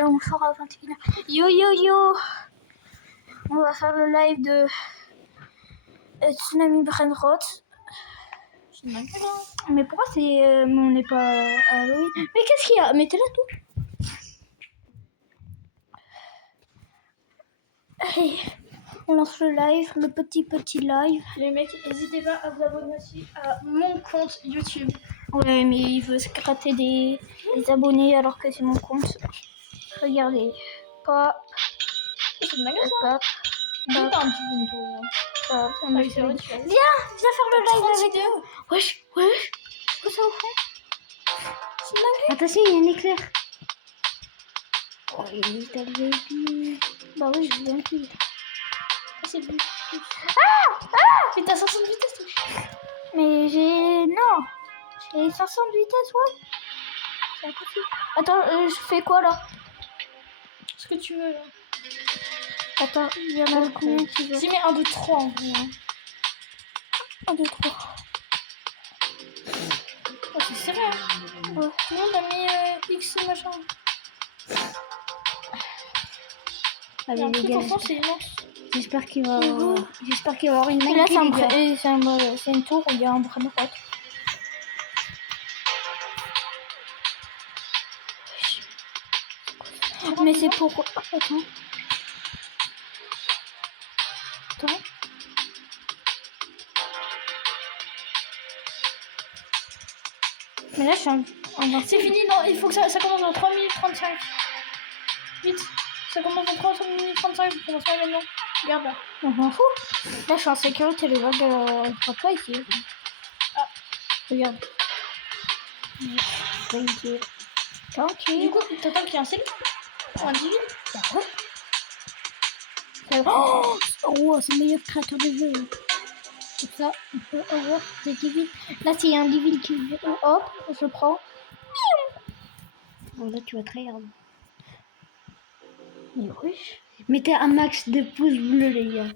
et on fera 21h. Yo yo yo. On va faire le live de Tsunami Brainrot. Mais pourquoi on n'est pas à Halloween? Mais qu'est-ce qu'il y a? Mais t'es là tout. Allez, on lance le live, le petit live. Les mecs, n'hésitez pas à vous abonner aussi à mon compte YouTube. Ouais, mais il veut se gratter des abonnés alors que c'est mon compte. Regardez. Pop. C'est une magasin. Pop. T'as un petit bintou. Pop. Oui, c'est vrai, Viens faire le live avec nous. Wesh. Qu'est-ce ça au fond? C'est une dinguerie. Attention, il y a un éclair. Oh, il est arrivé. Bah oui, je viens plus. C'est bon. Mais t'as 500 de vitesse, toi. Mais non. J'ai 500 de vitesse, ouais. C'est impossible. Attends, je fais quoi là? Ce que tu veux, là. Attends, il y en a combien qui veulent? Tu mets 1, 2, 3 en vrai. 1, 2, 3. Oh, c'est sérieux, hein. Ouais. Tout le monde a mis X machin. Allez, Un les truc gars, au fond, c'est immense. j'espère qu'il va y avoir une Et là, dinguerie, c'est une tour où il y a un Brainrot. Mais c'est pour... Attends. Mais là, je suis en C'est fini, non, il faut que ça commence dans 3 minutes 35. Vite, ça commence dans 3 minutes 35, je commence maintenant. Regarde là. On s'en fout. Là, je suis en sécurité, les vagues, elles frappent pas ici. Ah. Regarde. Tranquille. Tranquille. Du coup, t'attends qu'il y ait un cellule ou un divin. Oh, c'est le meilleur créateur de jeu. Comme ça, on peut avoir des divines. Là, s'il y a un divine qui veut, hop, je prends. Bon, là, tu vas très hard. Mais oui. Mettez un max de pouces bleus, les gars.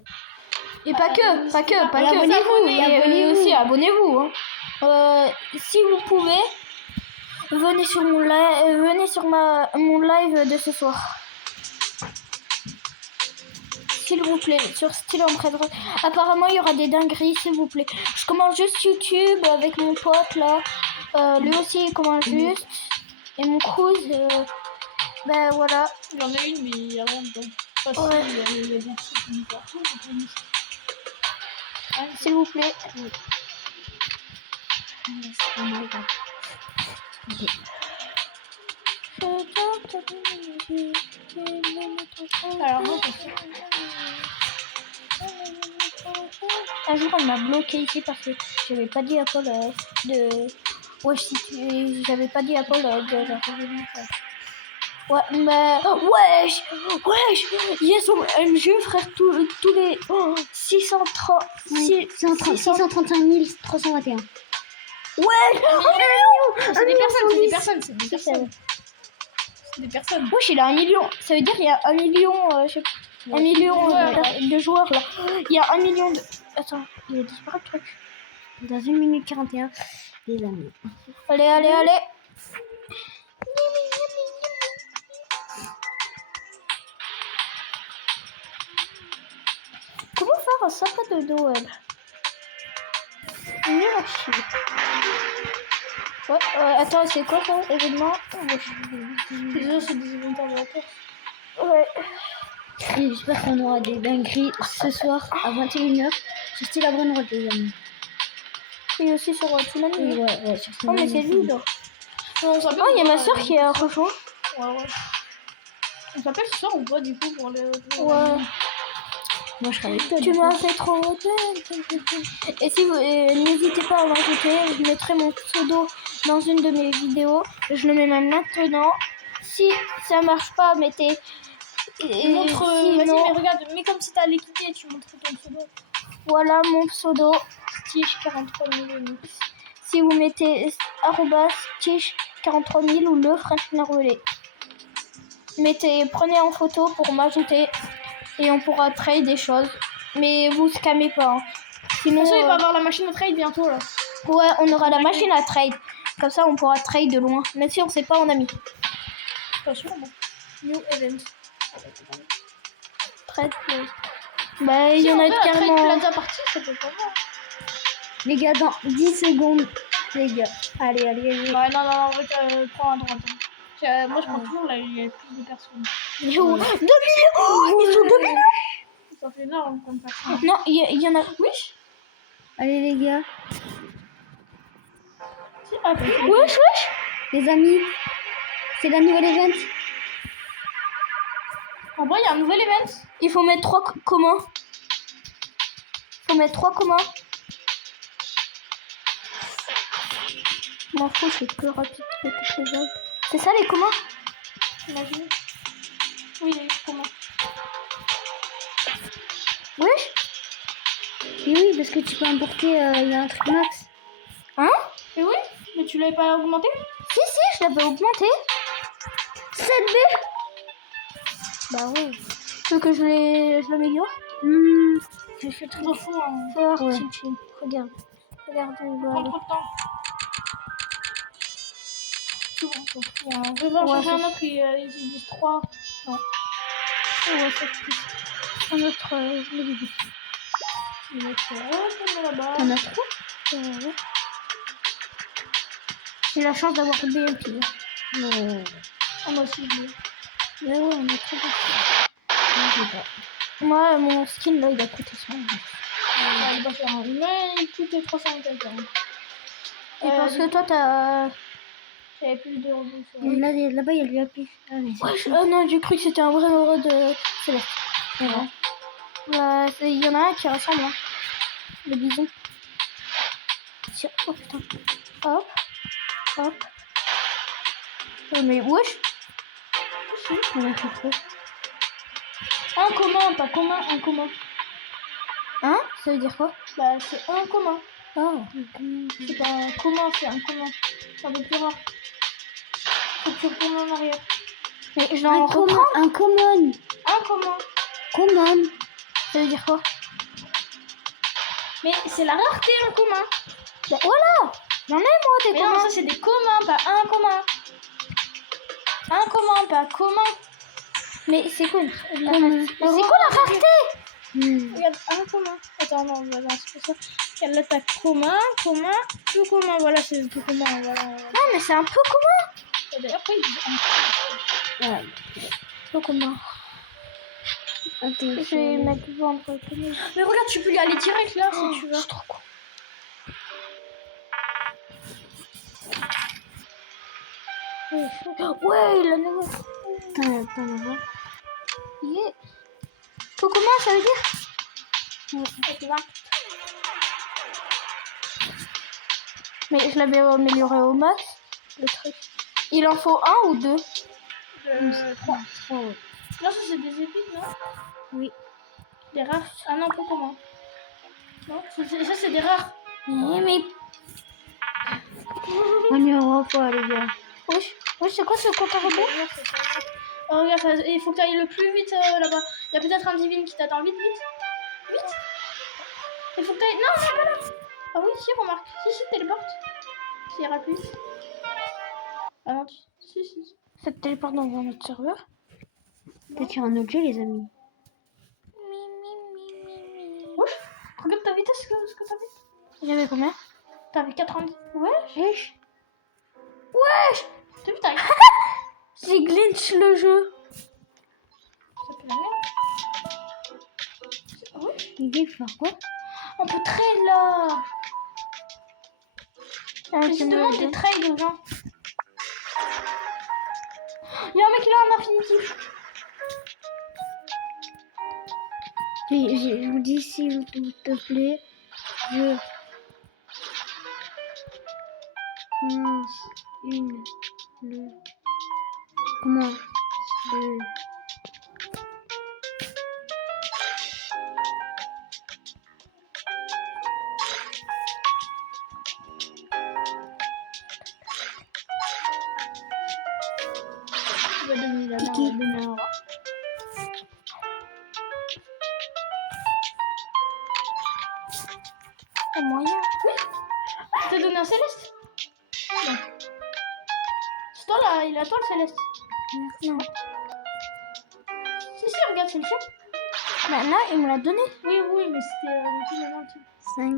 Et pas que. abonnez-vous, et abonnez-vous. Aussi, abonnez-vous. Hein. Si vous pouvez, venez sur mon mon live de ce soir. S'il vous plaît, sur Style en Brainrot. Apparemment, il y aura des dingueries, s'il vous plaît. Je commence juste YouTube avec mon pote, là. Lui aussi, il commence juste. Et mon cruise, ben voilà. Il y en a une, mais il y a rien dedans. Enfin, Ouais. si, il y a des trucs partout. S'il vous plaît. Oh my god. Alors, moi, Un jour, elle m'a bloqué ici parce que j'avais pas dit à Paul de... Ouais, j'avais pas dit à Paul de la réunion. Ouais, mais... Wesh, yes, MG, frère, tous les 630... 635 321. Ouais, c'est des personnes. Wesh, il a 1 million. Ça veut dire qu'il y a 1 million, je sais pas, 1 million de joueurs, là. Il y a 1 million de... Attends, il a disparu le truc. Dans 1 minute 41, les amis. Allez. Comment faire un sapin de Noël? Nul à chier. Ouais, attends, c'est quoi ça? Événement? Déjà, c'est des événements de rapport. Ouais. Et j'espère qu'on aura des dingueries ce soir à 21h sur Style Brainrot, les amis. Et aussi sur Tsunami. Ouais, sur Oh, mais c'est lui, là. Oh, il y a ma soeur qui a rejoint. Ouais. On s'appelle ce soir ou pas, du coup, pour le... Ouais. Moi, je serai avec toi. Tu m'as fait trop peine. Et si vous n'hésitez pas à m'ajouter, je mettrai mon pseudo dans une de mes vidéos. Je le mets même maintenant. Si ça marche pas, mettez. Montre, vas-y, mais regarde, mais comme si t'allais quitter, tu montres ton pseudo. Voilà mon pseudo. Tige 43 000. Si vous mettez @tige 43 000 ou le French Narvelé. Prenez en photo pour m'ajouter et on pourra trade des choses. Mais vous scammez pas. Hein. Sinon, De toute façon, il va avoir la machine au trade bientôt là. Ouais, on aura la machine à trade. Comme ça, on pourra trade de loin. Même si on sait pas, on a mis. Pas sûr, moi. New event. Prête. Bah, il y Si, en a on peut la Trade carrément. Plaza partie, ça peut pas mal. Les gars, dans 10 secondes, les gars. Allez, allez, allez. Ouais, non, en fait, prends à droite. Moi, je prends toujours là, il y a plus de personnes. Il est où 2 millions. Oh, ils sont 2 millions. Ça fait énorme comme personne. Non, il y en a. Oui. Allez, les gars. Si, ah, t'as fait. Wesh. Les amis, c'est la nouvelle event. En vrai, il y a un nouvel event. Il faut mettre 3 communs. Faut mettre 3 communs. M'en fous, c'est plus rapide que toutes les autres. C'est ça les communs? Imagine. Oui, comment? Wesh. Et oui, parce que tu peux importer, il y a un truc max. Hein? Et oui, mais tu l'avais pas augmenté? Si, je l'avais augmenté. 7B. Bah ouais. Tu veux que je l'améliore? Je fais Trop fou, hein. Fort, Ouais. Chichi. Regarde. Regarde où il va Prends aller. trop de temps. Tout bon, trop fou, hein. Je vais en Ouais, changer un c'est- autre, ils disent 3. Ouais, c'est plus. Un autre début. Il est trop haut, là-bas. T'en as trop? Ouais. J'ai la chance d'avoir BMP. Non. Ah, moi aussi, je l'ai. Mais ouais, on est trop bien. Je sais pas. Moi, mon skin là, il a coûté 100. Il va faire un humain, il coûte 300 et quelques. Et parce que toi, t'as. J'avais plus de rebond sur Là, là-bas, il y a le VIP. Ah, mais c'est- Ouais, oh non, j'ai cru que c'était un vrai heureux de Céleste. Ouais. Ouais, il y en a un qui ressemble, hein. Le bison. Tiens, oh putain. Hop. Hop. Mais wesh. On a fait trop. un commun, pas commun, un commun. Hein? Ça veut dire quoi? Bah, c'est un commun. Oh. C'est pas un commun, c'est un commun. C'est un peu plus rare. Faut que tu retournes en arrière. Mais je dois en reprendre. Un common. Un commun. Common. Ça veut dire quoi? Mais c'est la rareté, un commun. Bah, voilà. J'en ai moi des Mais non, communs. ça c'est des communs, pas un commun. Un commun, pas commun. Mais c'est quoi? Mais c'est quoi la rareté? Regarde, un commun. Attends, non, voilà, c'est pas ça. Regarde, là t'as commun, commun, tout commun. Voilà, c'est tout commun. Voilà. Non, mais c'est un peu commun. Et d'ailleurs, après, il dit Ouais. Peu commun. Attends, Je vais mettre vendre commun. mais regarde, tu peux y aller direct là si tu veux. C'est trop con. Ouais, la nouvelle. T'en as voir. Yeah. Peu commun, ça veut dire? Et tu vas. Mais je l'avais amélioré au max, le truc. Il en faut un ou deux? 3. Non, ça c'est des épices, non? Oui. Des rares. Ah non, pas commun. Non, ça c'est des rares. Mais... On n'y aura pas, les gars. Oui, c'est quoi ce compte à rebours? Oh, regarde, il faut que tu ailles le plus vite là-bas. Il y a peut-être un divine qui t'attend. Vite, vite. Vite. Il faut que tu ailles. Non, non, pas là. Ah oui, si, remarque. Si, téléporte. S'il ira plus vite. Ah non, si. Ça te téléporte dans un autre serveur? Peut-être sur un autre jeu, les amis. Wesh, regarde ta vitesse, ce que t'as fait. J'avais combien? T'avais 90. Wesh. T'as vu, t'as J'ai glitch le jeu. Ça fait la merde. Ouais. Les gars, il faut faire quoi? On peut trade là. Ah, Mais je demande des trades aux gens. Il y a un mec qui a un infinitif. Je vous dis, s'il te plaît, je... Comment? Tu vas donner la Kiki. dernière. Un moyen. T'as donné un céleste? Non. C'est toi là, il est à toi le céleste. Non. regarde, c'est le chien. Bah, là, il me l'a donné. Oui, oui, mais c'était le petit moment. 5.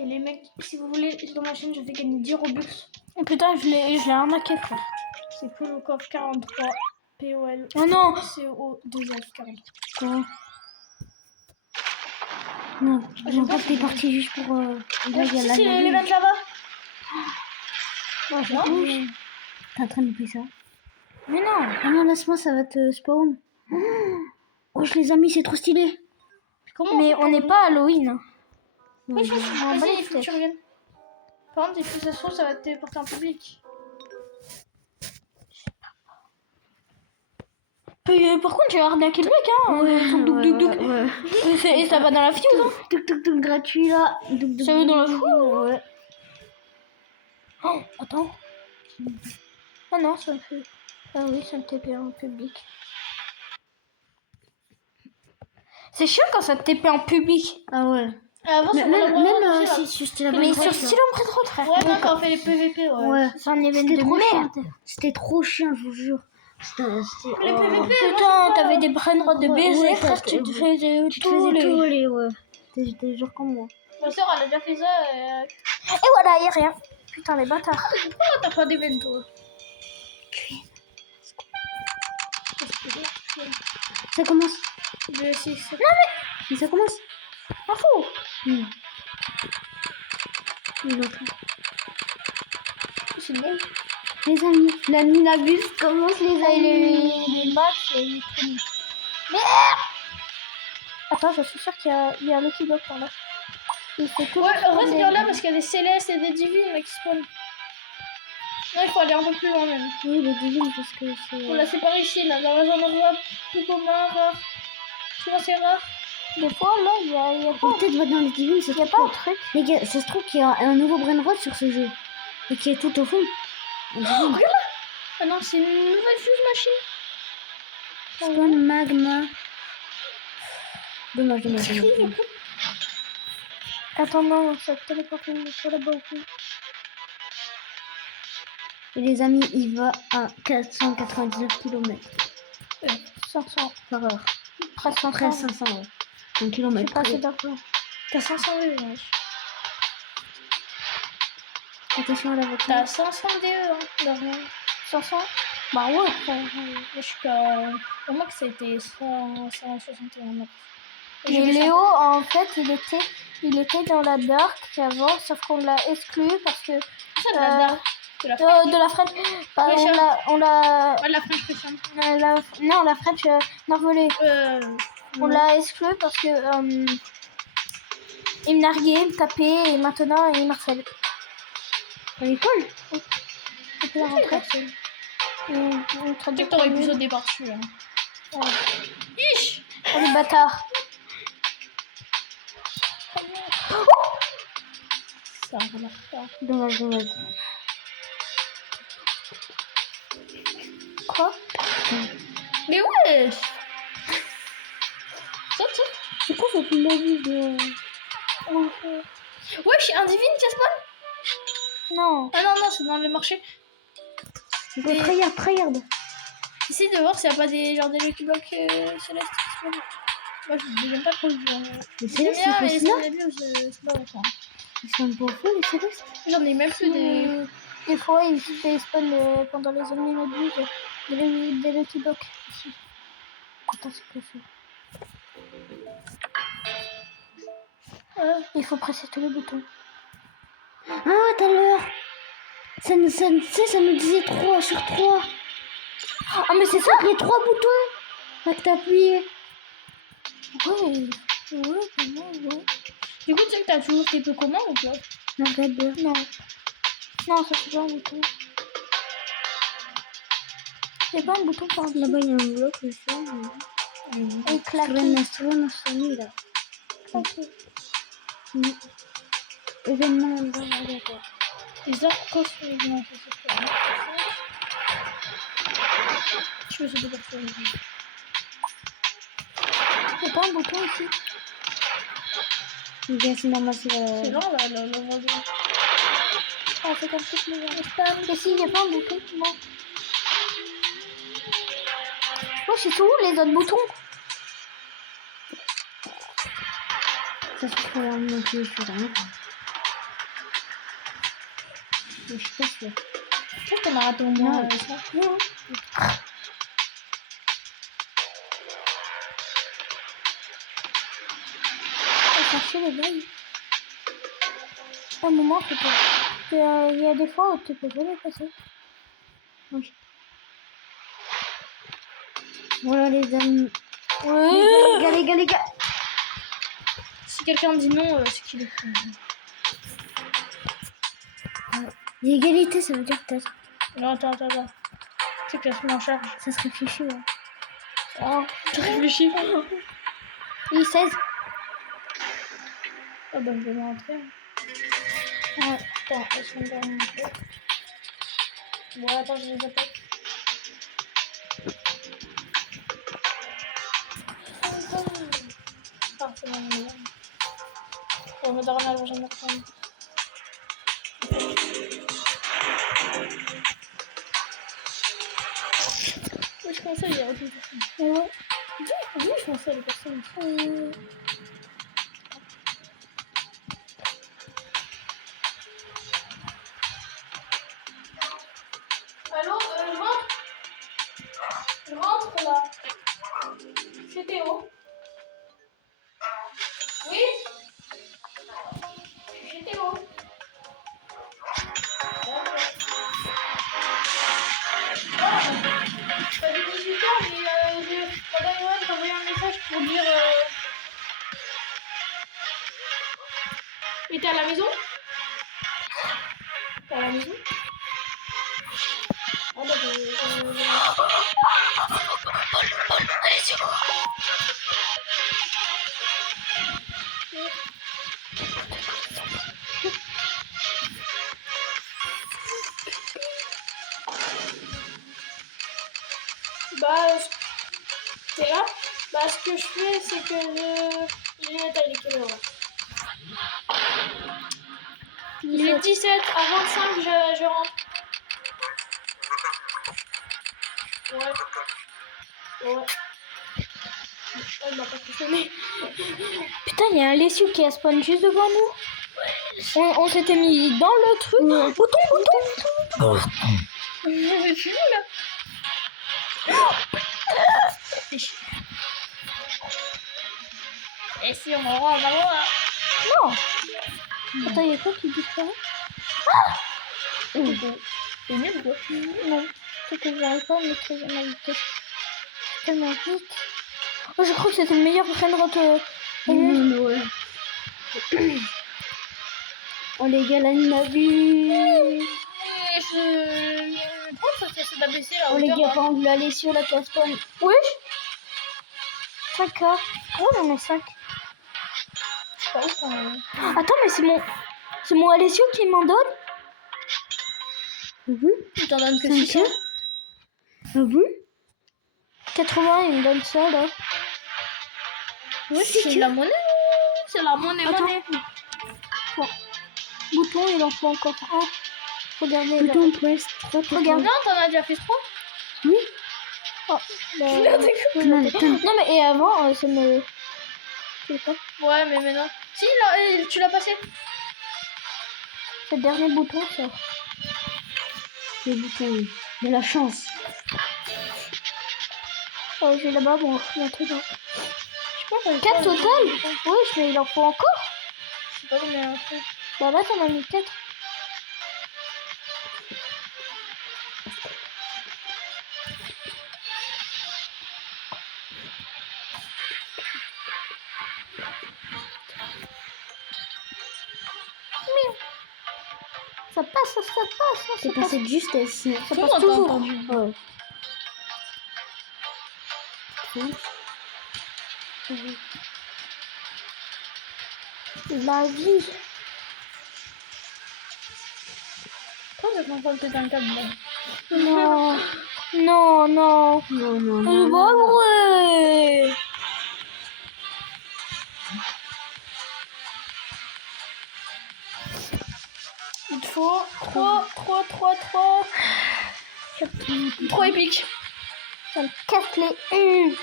Et les mecs, si vous voulez, dans ma chaîne, je fais gagner 10 Robux. Oh, putain, je l'ai arnaqué, frère. C'est Polokov 43, POL, Oh non. CO 2F 43. Quoi? Non, j'ai pas t'es parti juste pour. Là, il y a la Si, les lune. ventes là-bas. Oh, je Non. bouge. T'es en train de faire ça? Mais non. Ah non, laisse-moi, ça va te spawn. Oh, je les ai mis, c'est trop stylé. Comment Mais on n'est pas Halloween. Hein. Oui, je m'en bats Vas-y, les il faut que tu steaks. reviennes. Par contre, si ça se trouve, ça va te téléporter en public. Par contre, j'ai arnaqué le mec, hein. Son douk douk douk. Et ça va dans la fuse, hein. Tuk tuk tuk gratuit là. Tuk, tuk, Ça va dans la tuk, foule. ouais. Oh, attends. Ah non, ça me fait. Ah oui, ça me TP en public. C'est chiant quand ça te TP en public. Ah ouais. Avant, Mais ça même si c'était la Mais bonne sur grosse, Stylo Prêtre, frère. Ouais, non, quand on fait les PVP, ouais. Ouais. C'est un événement C'était de trop merde. chiant. C'était trop chiant, je vous jure. C'était. Les PVP, Putain, t'avais des brainrots de Ouais, baiser, ouais, frère, tu te faisais Tu te tous faisais les... tout aller, ouais. T'es genre comme moi. Ma soeur, elle a déjà fait ça. Et voilà, y'a rien. Putain, les bâtards. Pourquoi t'as pas d'événement, toi? Ça commence. Le 6. Mais ça commence. M'en fous. Une autre. C'est bon. Les amis, la Minabus commence, les Et amis. les matchs, et... Merde. Attends, je suis sûre qu'il y a un Lucky Block par là. Il fait tout. Ouais, reste bien là parce qu'il y a des célestes et des divines là qui spawnent. Non, il faut aller un peu plus loin même. Oui, les divines, parce que On c'est. l'a séparé ici, là, dans la zone roi, plus commun, rare. Souvent c'est rare. Des fois, là, il y a pas... Peut-être va dans les divines, ça Il y a se pas un trouve. truc. Les gars, ça se trouve qu'il y a un nouveau brainrot sur ce jeu. Et qui est tout au fond. En divine. Ah non, c'est une nouvelle fuse machine. Spawn magma. Dommage. Attends, non, ça te téléporte sur la bas. Et les amis, il va à 499 km 500. par heure. Presque 500. Après 500 ouais. Un C'est kilomètre. pas assez d'argent. T'as 500 DE, hein. Attention à la voiture. T'as 500 DE, hein, d'argent. 500. Bah ouais, frère. Je suis qu'à... Au moins que ça a été 161 mètres. Mais Léo, en fait, il était dans la dark avant, sauf qu'on l'a exclu parce que... Ça, de la dark. De la French. de la French. Bah, Christian. on l'a... Ouais, de la French Christian. Non, la French narvolée. On Ouais. l'a exclu parce que... il me narguait, il me tapait, et maintenant, il m'harcèle. À l'école. Tu peux la rentrer. Peut-être que t'aurais pu sauter par-dessus. Hein. Ouais. Ish. Oh, le bâtard. Ça remarque pas. Dommage. Quoi? Mais ouais. Saute. C'est quoi cette Minabus de. Wesh, un divine qui a spawn. Non. Ah non, c'est dans le marché. C'est quoi? Tryhard. Essaye de voir s'il n'y a pas des genre des Lucky Block célestes qui spawnent. Moi, j'aime pas trop le jeu. Les J'aime célestes, bien, c'est mais possible là? les bleus, c'est pas autant. Ils sont pas au fond, les célestes. J'en ai même plus des... Des fois, il fait spawn pendant les ennemis mobiles des Lucky Block ici. Attends, c'est quoi ça? Il faut presser tous les boutons. Ah, tout à l'heure. Ça nous disait 3 sur 3. Ah, mais c'est ça! Les 3 boutons. Là que t'as appuyé. Ouais. Du coup, tu sais que t'as toujours tes peu communs ou pas? Non, regarde bien. Non. Non, ça c'est pas un bouton. C'est pas un bouton par là. Là-bas, il y a un bloc aussi. Et claqué. Sur un insomnie, là. Claqué. Événement aléatoire. Les arcs cosmiques, non, c'est ça. Je me suis débarqué. C'est pas un bouton ici. Bien, c'est normal, C'est lent là, le voisin. Ah, c'est comme toutes les spam. Et s'il n'y a pas un bouton, non. Ouais, c'est où les autres boutons? Ça se trouve non plus, je sais rien. Mais je suis pas sûre. Je pense qu'on a raté au moins Non. ça. Non. Chercher les bails. À un moment, il y a des fois où tu peux jamais passer. Oui. Voilà les amis. Ouais. Les gars. Si quelqu'un dit non, c'est qu'il est con. L'égalité, ça veut dire que Non, attends. C'est que ça se met en charge. ça se réfléchit. Ouais. Oh. Tu réfléchis. Oui, 16. Ah bah, je vais rentrer. Ouais. Attends, est-ce qu'on va rentrer? Ouais, attends, je les attaque. Ah, c'est bon, on est là. On va dormir avant de reprendre. Oui, je pensais, il y a aucune personne. Ouais. D'où je pensais les personnes? Allô, je rentre là. C'est Théo. Oui? C'est Théo. Ça fait 18 ans, mais Madame Yoann t'a envoyé un message pour dire. Mais t'es à la maison? T'es à la maison? Ah bah, t'es là? Bah, ce que je fais, c'est que je vais mettre à quelle heure là? Il est 17, à 25, je rentre. Ouais. Elle m'a pas sonné. Putain, il y a un lessieux qui a spawn juste devant nous. On s'était mis dans le truc. Ouais. Bouton. Je suis là. Et si on en rend, Non. Attends, il y a quoi qui disparaît? c'est nul ou quoi? Non. C'est que j'arrive pas à maîtriser ma vitesse. Tellement vite. Oh, je crois que c'était le meilleur frame Ouais. Oh les gars, la Navi. Pourquoi ça s'est abaissé là? Oh les gars, par exemple, la lessieux là qui a spawn. Oui. 5K. Oh, j'en ai 5. Attends, mais c'est mon Alessio qui m'en donne. Il t'en donne que 5K. 600. Ah bon? 80, il me donne ça là. Oui, c'est de la monnaie. C'est la monnaie. Bouton, il en faut encore un. Regardez. Là. Bouton press 3. Regarde. Non, t'en as déjà fait 3. Oui. Oh, Non, non, mais et avant, ça me. Je sais pas. Ouais, mais maintenant. Si, là, tu l'as passé. C'est le dernier bouton, ça. Le bouton de la chance. Oh, j'ai là-bas, bon, maintenant. Je sais pas. 4 total. Oui, mais il en faut encore. Je sais pas combien il en faut. Bah là, t'en as mis 4. Ça passe, ça passe. C'est passé juste ici. Ça Comment passe t'as toujours. entendu? Ouais. La vie. Pourquoi je m'entends péter un câble là? Non. Non, non. Non. C'est pas vrai. Il te faut Trop épique. Ça me casse les...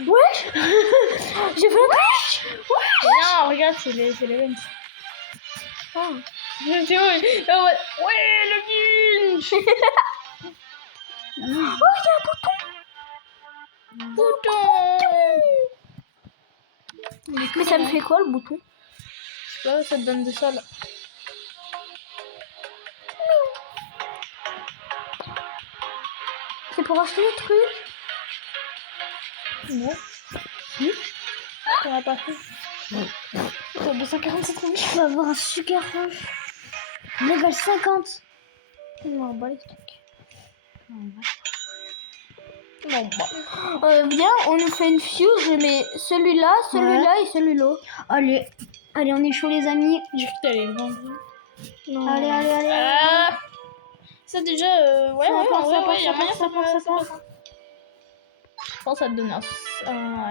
Wesh. J'ai fait un triche. Non, regarde, c'est les Vents. Oh. Ouais, le Vinch. Oh, il y a un bouton. Mais ça me fait quoi le bouton? Je sais pas, ça te donne des sols. C'est pour acheter des trucs? Non. Si. On va pas fait. T'as 247 000. Je vais avoir un super rush. Level 50. Non, bah les trucs. Non, bah. Bien, on nous fait une fuse, mais celui-là et celui-là. Allez, on est chaud les amis. J'ai cru que t'allais le vendre. Non. Allez. Ah, ça déjà, ouais, Ça ouais, passe, ouais, ça ouais, passe, y a ça moyen, passe, ça ça passe, passe. ça passe. Je pense que ça te donne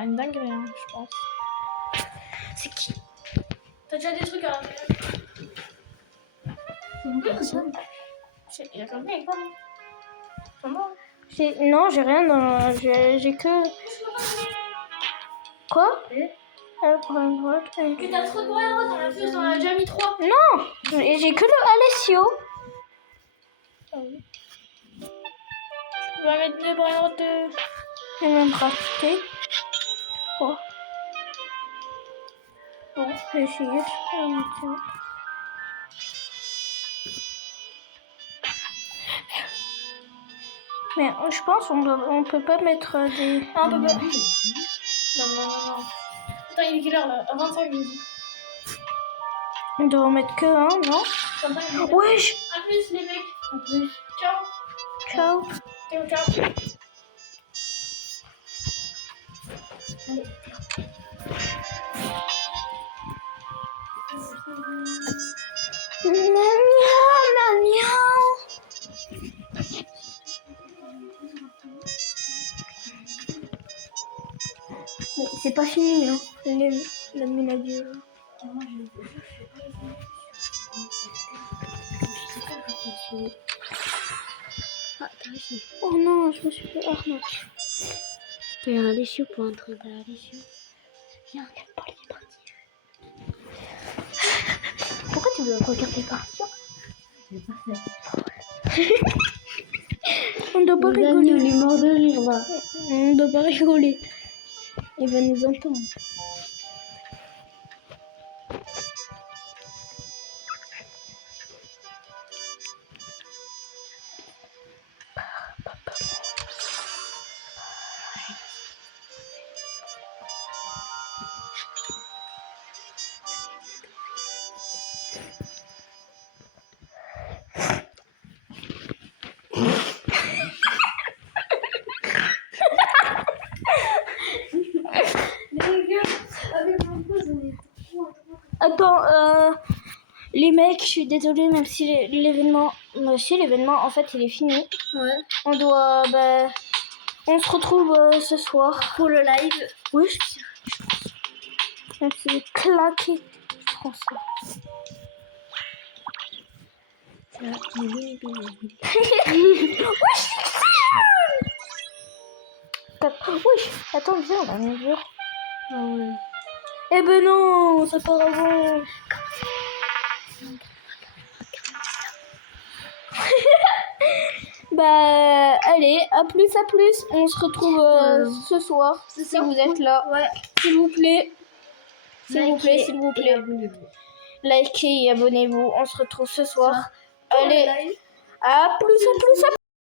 une dinguerie, hein, je pense. C'est qui? T'as déjà des trucs à l'intérieur? Il y a combien avec toi? Comment? Non, j'ai rien dans... J'ai que... Quoi? Que t'as trop de moyens dans la fuse, on en a déjà mis 3. Non, j'ai que le Alessio. On va mettre 2 bras de... J'ai même racheté. Quoi? Bon, je vais essayer. Mais je pense on peut pas mettre des... Ah, on peut pas. Non. Attends, il est quelle heure là? À 25 minutes. On doit en mettre que un, non? Wesh. A plus les mecs. A plus. Ciao. Ciao. Ciao. Miaou. Mais c'est pas fini, hein. La minadure. Oh non, je me suis fait arnaquer. T'as un Alessio pour entrer dans l'Alessio. Viens, regarde pas les parties. Pourquoi tu veux regarder partir? On doit pas Les amis, rigoler. on est mort de rire là. On doit pas rigoler. Il va nous entendre. Attends, les mecs, je suis désolée, même si l'événement, en fait, il est fini. Ouais. On doit, on se retrouve ce soir Pour le live. Oui, même si j'ai claqué français. Oui, attends, viens, on va me dire. Ah ouais. Eh ben non, ça part avant. Allez, à plus. On se retrouve ce soir, si vous êtes là. Ouais. S'il vous plaît. S'il vous plaît. Et abonnez-vous. Likez et abonnez-vous. On se retrouve ce soir. Pour le Allez, live. à plus.